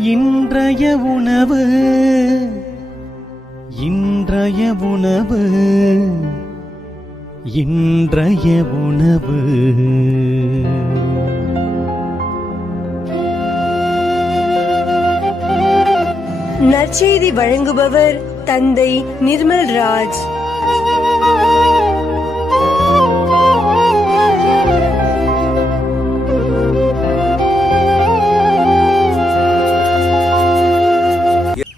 இன்றைய உணவு இன்றைய உணவு இன்றைய உணவு. நற்செய்தி வழங்குபவர் தந்தை நிர்மல் ராஜ்.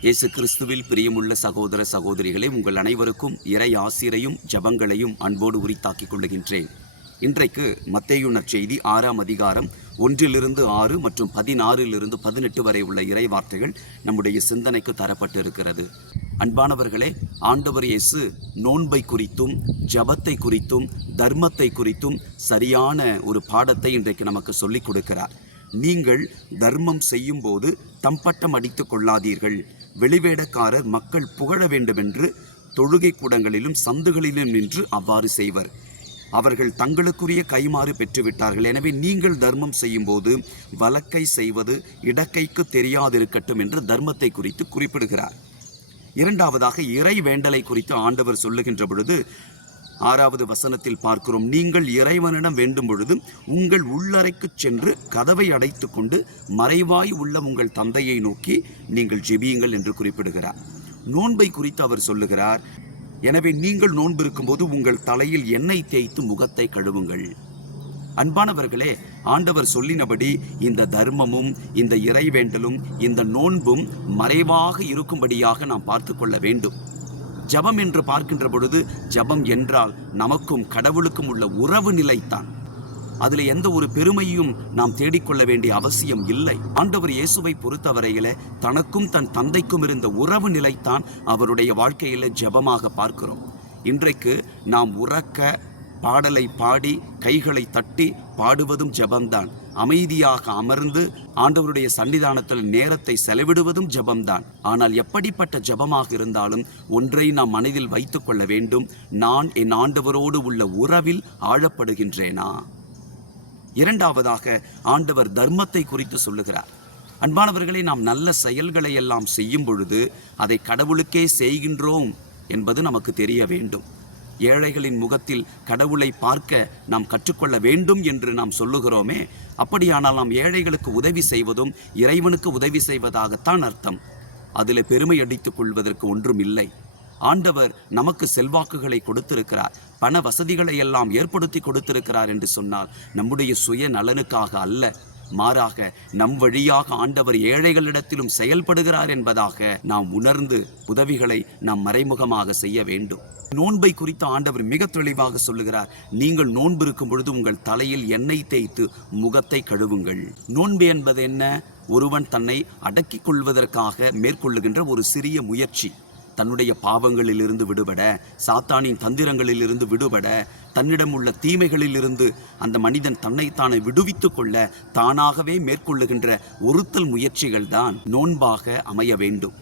இயேசு கிறிஸ்துவில் பிரியமுள்ள சகோதர சகோதரிகளை, உங்கள் அனைவருக்கும் இறை ஆசிரையும் ஜபங்களையும் அன்போடு உரித்தாக்கிக் கொள்ளுகின்றேன். இன்றைக்கு மத்தேயு நற்செய்தி 6ஆம் அதிகாரம் 1-6 மற்றும் 16-18 வரை உள்ள இறை வார்த்தைகள் நம்முடைய சிந்தனைக்கு தரப்பட்டு இருக்கிறது. அன்பானவர்களே, ஆண்டவர் இயேசு நோன்பை குறித்தும் ஜபத்தை குறித்தும் தர்மத்தை குறித்தும் சரியான ஒரு பாடத்தை இன்றைக்கு நமக்கு சொல்லிக் கொடுக்கிறார். நீங்கள் தர்மம் செய்யும் போது தம்பட்டம் அடித்துக் கொள்ளாதீர்கள். வெளிவேடக்காரர் மக்கள் புகழ வேண்டுமென்று தொழுகை கூடங்களிலும் சந்துகளிலும் நின்று அவ்வாறு செய்வர். அவர்கள் தங்களுக்குரிய கைமாறு பெற்றுவிட்டார்கள். எனவே நீங்கள் தர்மம் செய்யும் போது வலக்கை செய்வது இடக்கைக்கு தெரியாதிருக்கட்டும் என்று தர்மத்தை குறித்து குறிப்பிடுகிறார். இரண்டாவதாக இறை வேண்டலை குறித்து ஆண்டவர் சொல்லுகின்ற பொழுது 6வது வசனத்தில் பார்க்கிறோம், நீங்கள் இறைவனிடம் வேண்டும் பொழுது உங்கள் உள்ளறைக்கு சென்று கதவை அடைத்து கொண்டு மறைவாய் உள்ள உங்கள் தந்தையை நோக்கி நீங்கள் ஜெபியுங்கள் என்று குறிப்பிடுகிறார். நோன்பை குறித்து அவர் சொல்லுகிறார், எனவே நீங்கள் நோன்பு இருக்கும்போது உங்கள் தலையில் எண்ணெய் தேய்த்து முகத்தை கழுவுங்கள். அன்பானவர்களே, ஆண்டவர் சொல்லினபடி இந்த தர்மமும் இந்த இறைவேண்டலும் இந்த நோன்பும் மறைவாக இருக்கும்படியாக நாம் பார்த்து கொள்ள வேண்டும். ஜபம் என்று பார்க்கின்ற பொழுது ஜபம் என்றால் நமக்கும் கடவுளுக்கும் உள்ள உறவு நிலைத்தான். அதில் எந்த ஒரு பெருமையும் நாம் தேடிக்கொள்ள வேண்டிய அவசியம் இல்லை. ஆண்டவர் இயேசுவை பொறுத்தவரையில தனக்கும் தன் தந்தைக்கும் இருந்த உறவு நிலைத்தான் அவருடைய வாழ்க்கையில ஜபமாக பார்க்கிறோம். இன்றைக்கு நாம் உறக்க பாடலை பாடி கைகளை தட்டி பாடுவதும் ஜபம்தான். அமைதியாக அமர்ந்து ஆண்டவருடைய சன்னிதானத்தில் நேரத்தை செலவிடுவதும் ஜபம்தான். ஆனால் எப்படிப்பட்ட ஜபமாக இருந்தாலும் ஒன்றை நாம் மனதில் வைத்துக் கொள்ள வேண்டும், நான் என் ஆண்டவரோடு உள்ள உறவில் ஆழப்படுகின்றேனா? இரண்டாவதாக ஆண்டவர் தர்மத்தை குறித்து சொல்லுகிறார். அன்பானவர்களை, நாம் நல்ல செயல்களை எல்லாம் செய்யும் பொழுது அதை கடவுளுக்கே செய்கின்றோம் என்பது நமக்கு தெரிய வேண்டும். ஏழைகளின் முகத்தில் கடவுளை பார்க்க நாம் கற்றுக்கொள்ள வேண்டும் என்று நாம் சொல்லுகிறோமே, அப்படியானால் நாம் ஏழைகளுக்கு உதவி செய்வதும் இறைவனுக்கு உதவி செய்வதாகத்தான் அர்த்தம். அதில் பெருமை அடித்துக் கொள்வதற்கு ஒன்றும் இல்லை. ஆண்டவர் நமக்கு செல்வாக்குகளை கொடுத்திருக்கிறார், பண வசதிகளை எல்லாம் ஏற்படுத்தி கொடுத்திருக்கிறார் என்று சொன்னால் நம்முடைய சுய நலனுக்காக அல்ல, மாறாக நம் வழியாக ஆண்டவர் ஏழைகளிடத்திலும் செயல்படுகிறார் என்பதாக நாம் உணர்ந்து உதவிகளை நாம் மறைமுகமாக செய்ய வேண்டும். நோன்பை குறித்து ஆண்டவர் மிக தெளிவாக சொல்லுகிறார், நீங்கள் நோன்பு இருக்கும் பொழுது உங்கள் தலையில் எண்ணெய் தேய்த்து முகத்தை கழுவுங்கள். நோன்பு என்பது என்ன? ஒருவன் தன்னை அடக்கிக் கொள்வதற்காக மேற்கொள்ளுகின்ற ஒரு சிறிய முயற்சி. தன்னுடைய பாவங்களில் இருந்து விடுபட, சாத்தானின் தந்திரங்களில் இருந்து விடுபட, தன்னிடம் உள்ள தீமைகளில் இருந்து அந்த மனிதன் தன்னைத்தானே விடுவித்துக் கொள்ள தானாகவே மேற்கொள்ளுகின்ற ஒருத்தல் முயற்சிகள் தான் நோன்பாக அமைய வேண்டும்.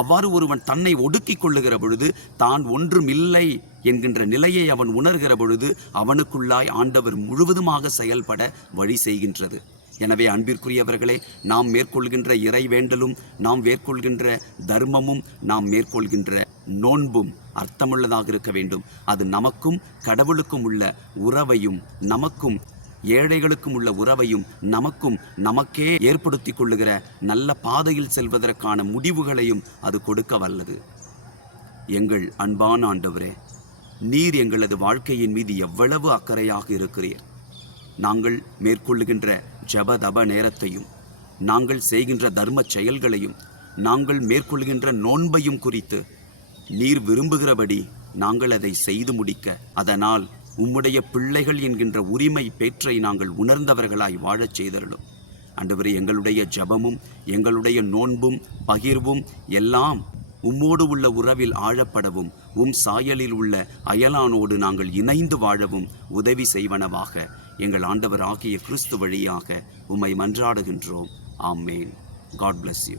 அவ்வாறு ஒருவன் தன்னை ஒடுக்கிக் கொள்ளுகிற பொழுது தான் ஒன்றும் இல்லை என்கின்ற நிலையை அவன் உணர்கிற பொழுது அவனுக்குள்ளாய் ஆண்டவர் முழுவதுமாக செயல்பட வழி செய்கின்றது. எனவே அன்பிற்குரியவர்களே, நாம் மேற்கொள்கின்ற இறை வேண்டலும் நாம் மேற்கொள்கின்ற தர்மமும் நாம் மேற்கொள்கின்ற நோன்பும் அர்த்தமுள்ளதாக இருக்க வேண்டும். அது நமக்கும் கடவுளுக்கும் உள்ள உறவையும் நமக்கும் ஏழைகளுக்கும் உள்ள உறவையும் நமக்கும் நமக்கே ஏற்படுத்தி கொள்ளுகிற நல்ல பாதையில் செல்வதற்கான முடிவுகளையும் அது கொடுக்க வல்லது. எங்கள் அன்பான ஆண்டவரே, நீர் எங்களது வாழ்க்கையின் மீது எவ்வளவு அக்கறையாக இருக்கிறீர். நாங்கள் மேற்கொள்ளுகின்ற ஜப தப நேரத்தையும் நாங்கள் செய்கின்ற தர்ம செயல்களையும் நாங்கள் மேற்கொள்கின்ற நோன்பையும் குறித்து நீர் விரும்புகிறபடி நாங்கள் அதை செய்து முடிக்க, அதனால் உம்முடைய பிள்ளைகள் என்கின்ற உரிமை பேற்றை நாங்கள் உணர்ந்தவர்களாய் வாழச் செய்தருளும். ஆண்டவரே, எங்களுடைய ஜபமும் எங்களுடைய நோன்பும் பகிர்வும் எல்லாம் உம்மோடு உள்ள உறவில் ஆழப்படவும் உம் சாயலில் உள்ள அயலானோடு நாங்கள் இணைந்து வாழவும் உதவி செய்வனவாக எங்கள் ஆண்டவர் ஆகிய கிறிஸ்து வழியாக உம்மை மன்றாடுகின்றோம். ஆமேன். God bless you.